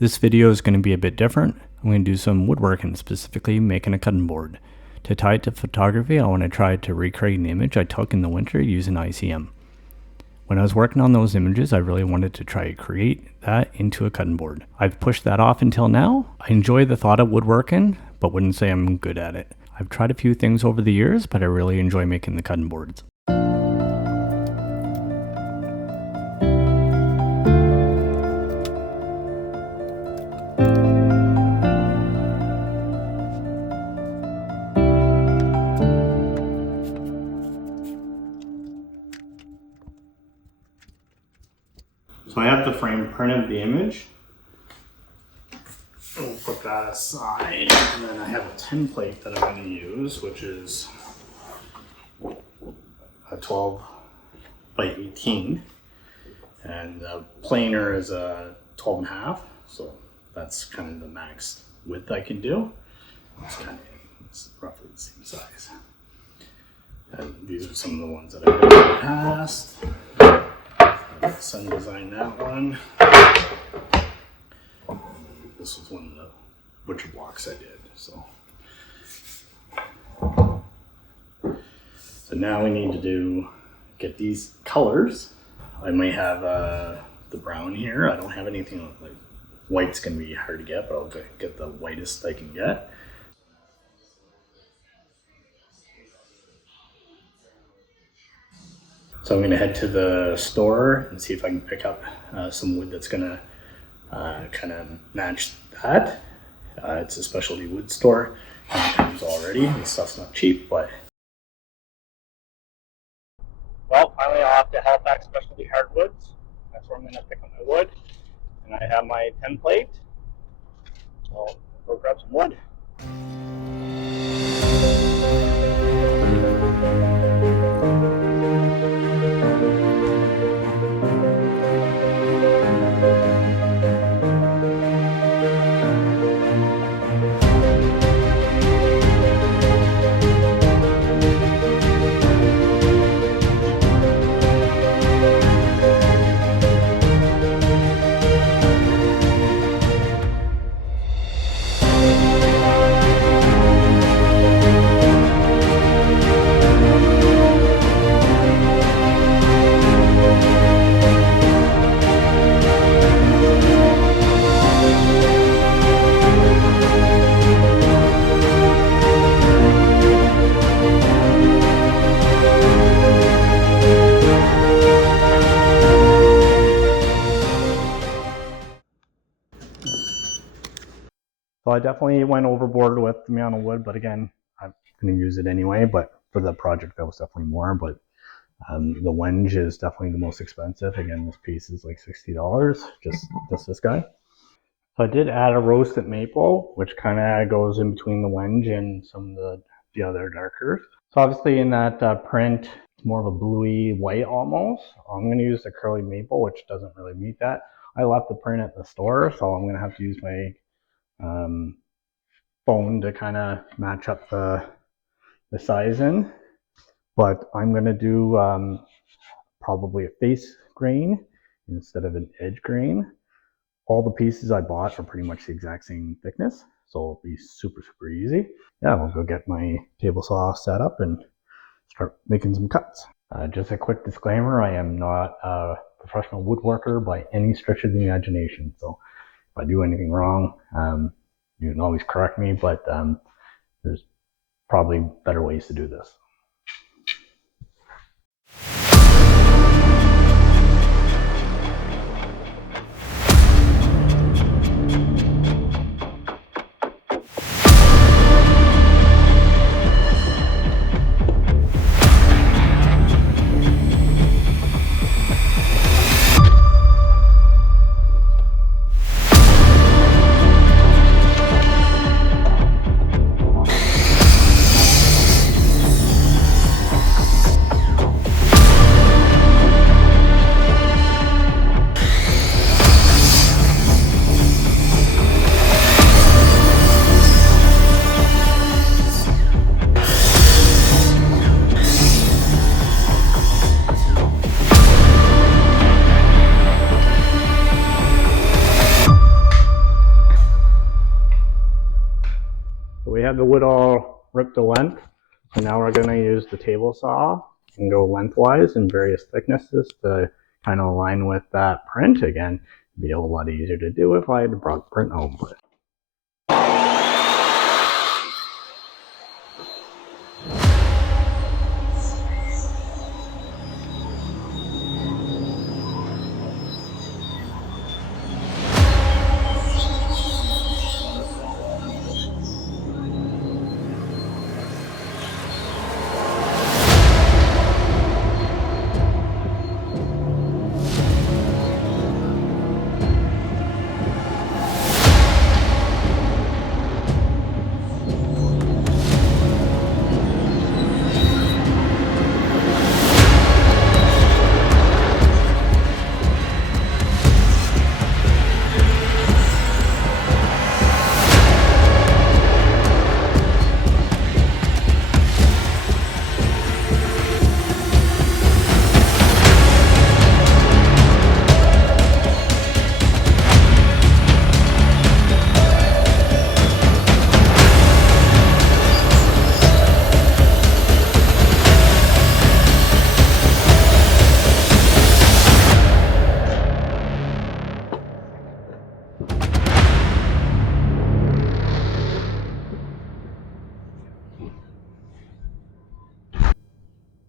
This video is going to be a bit different. I'm going to do some woodworking, specifically making a cutting board. To tie it to photography, I want to try to recreate an image I took in the winter using ICM. When I was working on those images, I really wanted to try to create that into a cutting board. I've pushed that off until now. I enjoy the thought of woodworking, but wouldn't say I'm good at it. I've tried a few things over the years, but I really enjoy making the cutting boards. So I have the frame printed, the image. We'll put that aside, and then I have a template that I'm going to use, which is a 12 by 18, and the planer is a 12.5, so that's kind of the max width I can do. It's roughly the same size. And these are some of the ones that I've done in the past. Sun designed that one. This was one of the butcher blocks I did. So now we need to get these colors. I might have the brown here. I don't have anything like white's gonna be hard to get, but I'll get the whitest I can get. So I'm going to head to the store and see if I can pick up some wood that's going to kind of match that. It's a specialty wood store. It comes already. This stuff's not cheap, but... Well, finally I'll have to Halifax Specialty Hardwoods. That's where I'm going to pick up my wood. And I have my template. So I'll go grab some wood. So I definitely went overboard with the amount of wood, but again, I'm going to use it anyway. But for the project, that was definitely more. But the wenge is definitely the most expensive. Again, this piece is like $60, just this guy. So I did add a roasted maple, which kind of goes in between the wenge and some of the other darkers. So obviously in that print, it's more of a bluey white almost. I'm going to use the curly maple, which doesn't really meet that. I left the print at the store, so I'm going to have to use my phone to kind of match up the sizing, but I'm going to do probably a face grain instead of an edge grain. All the pieces I bought are pretty much the exact same thickness, so it'll be super easy. Yeah, we'll go get my table saw set up and start making some cuts. Just a quick disclaimer, I am not a professional woodworker by any stretch of the imagination, so if I do anything wrong, you can always correct me, but there's probably better ways to do this. we have the wood all ripped to length. So now we're going to use the table saw and go lengthwise in various thicknesses to kind of align with that print. Again, it'd be a lot easier to do if I had brought the print home.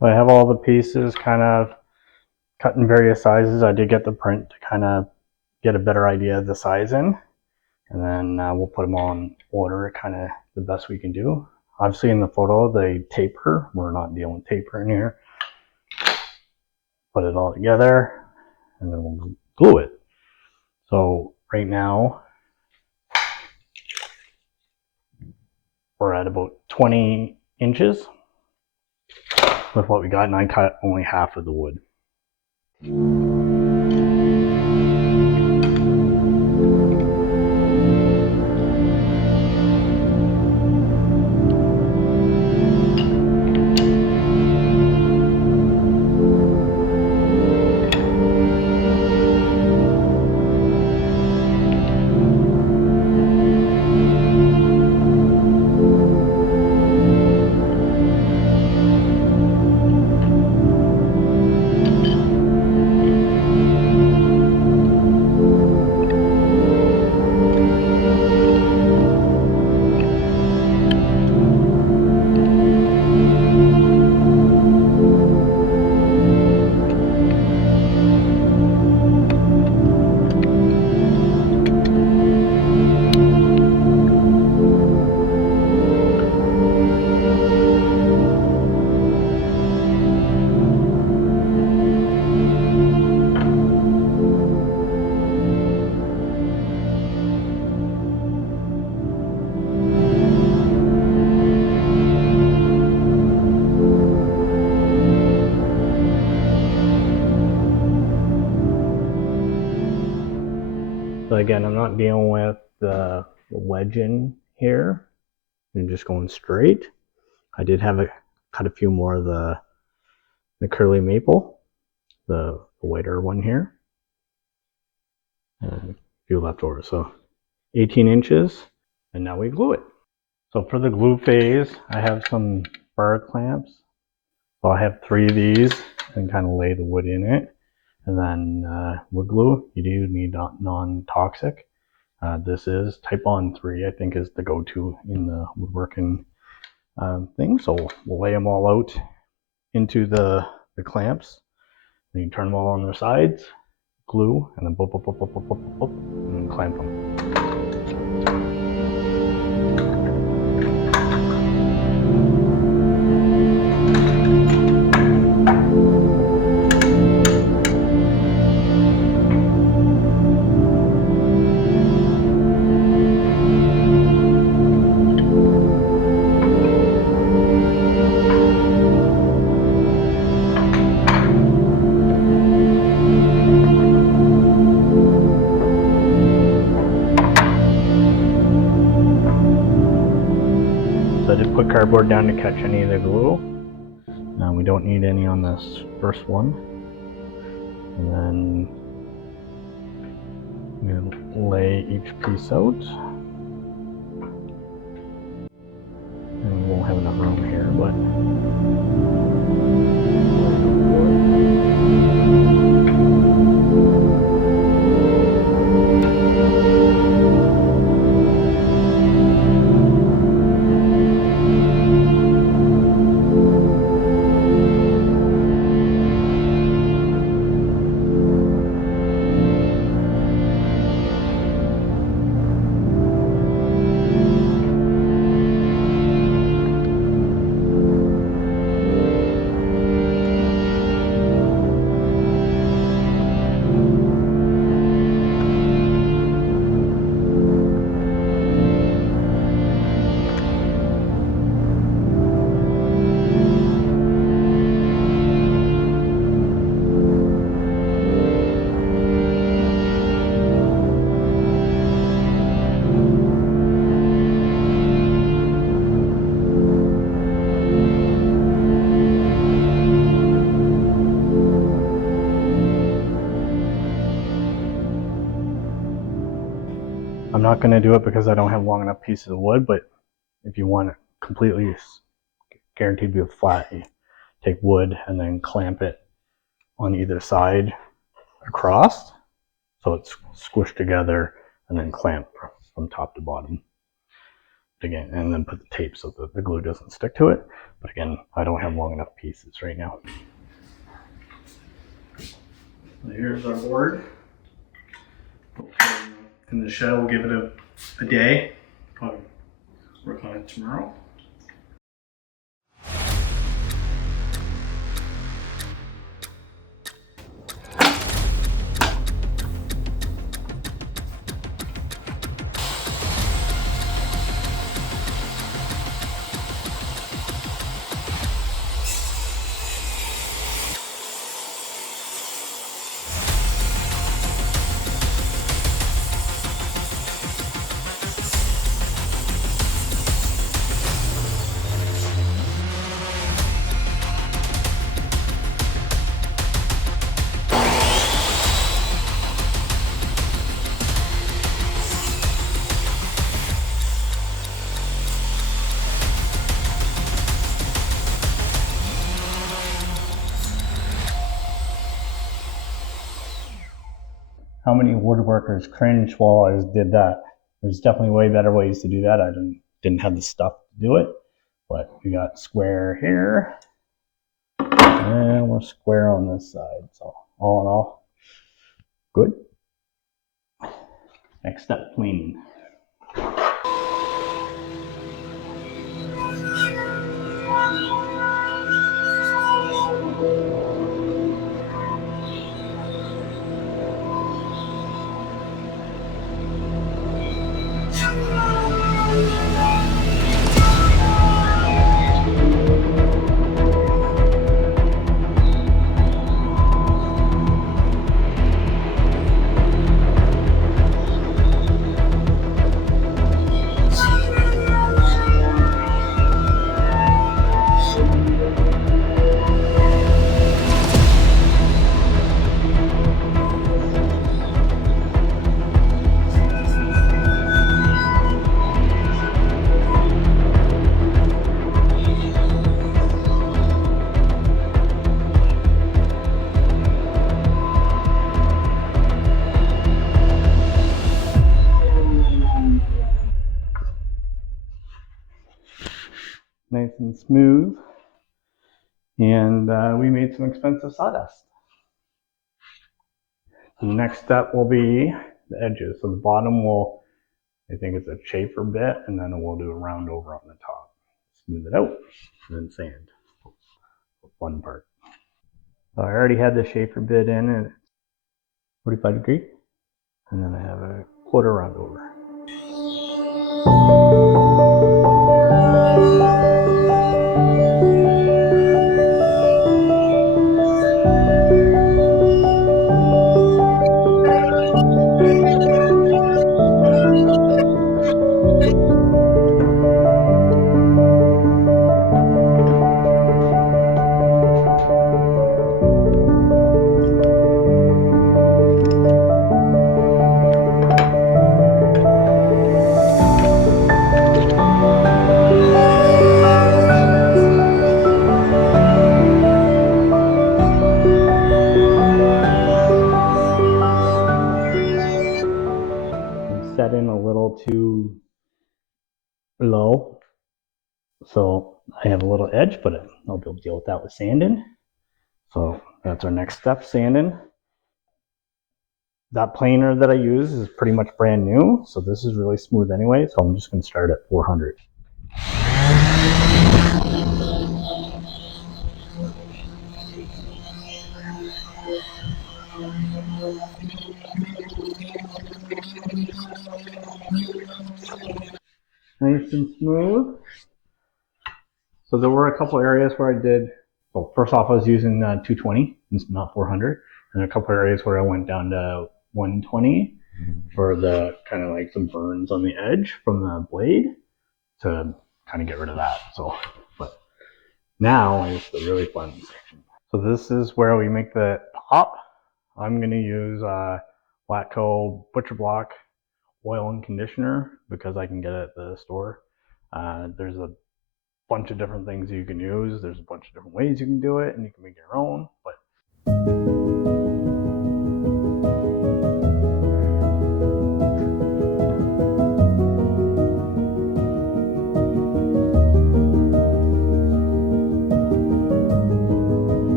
So I have all the pieces kind of cut in various sizes. I did get the print to kind of get a better idea of the sizing. And then we'll put them all in order, kind of the best we can do. Obviously in the photo, they taper. We're not dealing with taper in here. Put it all together, and then we'll glue it. So right now, we're at about 20 inches with what we got, and I cut only half of the wood. So again, I'm not dealing with the wedging here. I'm just going straight. I did have cut a few more of the curly maple, the whiter one here, and a few left over. So 18 inches, and now we glue it. So for the glue phase, I have some bar clamps. So I have 3 of these and kind of lay the wood in it. And then wood glue, you do need non-toxic. This is Tantallon 3, I think, is the go-to in the woodworking thing. So we'll lay them all out into the clamps. Then you turn them all on their sides, glue, and then boop, boop, boop, boop, boop, boop, boop, and then clamp them. I did put cardboard down to catch any of the glue. Now we don't need any on this first one. And then I'm going to lay each piece out. I'm not going to do it because I don't have long enough pieces of wood, but if you want it completely guaranteed to be flat, you take wood and then clamp it on either side across so it's squished together, and then clamp from top to bottom again, and then put the tape so that the glue doesn't stick to it. But again, I don't have long enough pieces right now. Here's our board. In the shed, we'll give it a day. Probably work on it tomorrow. How many woodworkers cringe while I did that? There's definitely way better ways to do that. I didn't have the stuff to do it, but we got square here, and we're square on this side. So all in all, good. Next step, cleaning. Nice and smooth. And we made some expensive sawdust. So the next step will be the edges. So the bottom will, I think it's a chamfer bit, and then we'll do a round over on the top. Smooth it out, and then sand. The fun part. So I already had the chamfer bit in at 45 degrees, and then I have a quarter round over. Set in a little too low, so I have a little edge, but I'll be able to deal with that with sanding. So that's our next step, sanding. That planer that I use is pretty much brand new, so this is really smooth anyway, so I'm just going to start at 400. Nice and smooth. So there were a couple areas where I did, well, first off I was using 220, not 400, and a couple areas where I went down to 120 for the kind of like some burns on the edge from the blade to kind of get rid of that. So, but now is the really fun section. So this is where we make the top. I'm going to use Watco butcher block oil and conditioner because I can get it at the store. There's a bunch of different things you can use. There's a bunch of different ways you can do it, and you can make your own. But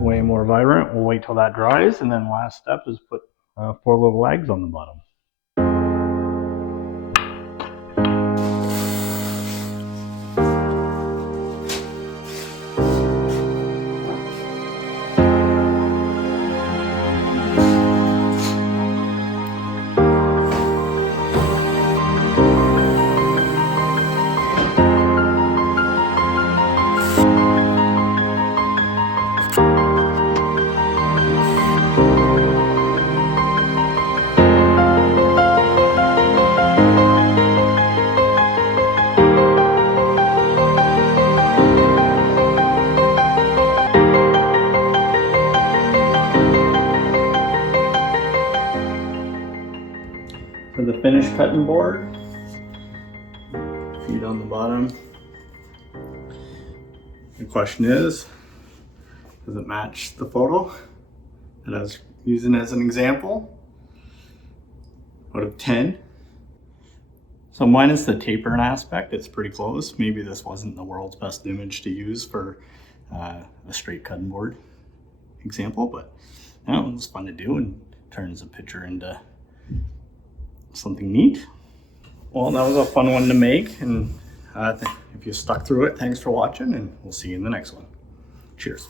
way more vibrant. We'll wait till that dries, and then last step is put 4 little legs on the bottom. For the finished cutting board, feet on the bottom. The question is, does it match the photo that I was using as an example? Out of 10. So minus the tapering aspect, it's pretty close. Maybe this wasn't the world's best image to use for a straight cutting board example, but you know, it was fun to do and turns a picture into something neat. Well, that was a fun one to make, and if you stuck through it, thanks for watching, and we'll see you in the next one. Cheers.